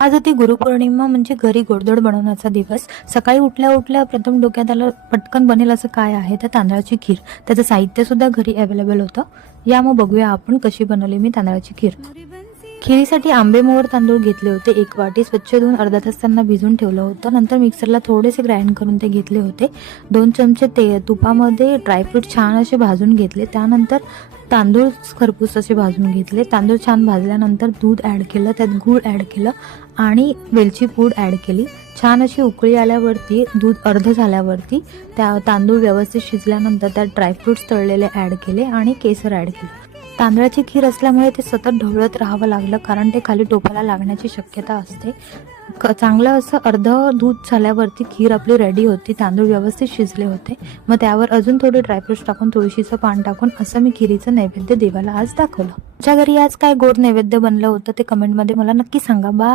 आज होती गुरुपौर्णिमा, म्हणजे घरी गोडधोड बनवण्याचा दिवस. सकाळी उठल्या उठल्या प्रथम डोक्यात आलं पटकन बनेल असं काय आहे, तर तांदळाची खीर. त्याचं साहित्य सुद्धा घरी अवेलेबल होतं. या मग बघूया आपण कशी बनवली मी तांदळाची खीर. खिरीसाठी आंबे मोहर तांदूळ घेतले होते 1 वाटी. स्वच्छ धुवून अर्धा तास त्यांना भिजून ठेवलं होतं. नंतर मिक्सरला थोडेसे ग्राइंड करून ते घेतले होते. 2 चमचे तुपामध्ये ड्रायफ्रूट छान असे भाजून घेतले. त्यानंतर तांदूळ खरपूस असे भाजून घेतले. तांदूळ छान भाजल्यानंतर दूध ॲड केलं, त्यात गूळ ॲड केलं आणि वेलची पूड ॲड केली. छान अशी उकळी आल्यावरती, दूध अर्ध झाल्यावरती त्या तांदूळ व्यवस्थित शिजल्यानंतर त्यात ड्रायफ्रूट्स तळलेले ॲड केले आणि केसर ॲड केलं. तांदळाची खीर असल्यामुळे ते सतत ढवळत राहावं लागलं, कारण ते खाली टोपाला लागण्याची शक्यता असते. चांगलं असं अर्ध दूध झाल्यावरती खीर आपली रेडी होती. तांदूळ व्यवस्थित शिजले होते. मग त्यावर अजून थोडे ड्रायफ्रुट्स टाकून, तुळशीचं पान टाकून असं मी खिरीचं नैवेद्य देवाला आज दाखवलं. तुमच्या घरी आज काय गोड नैवेद्य बनलं होतं ते कमेंटमध्ये मला नक्की सांगा. बाय.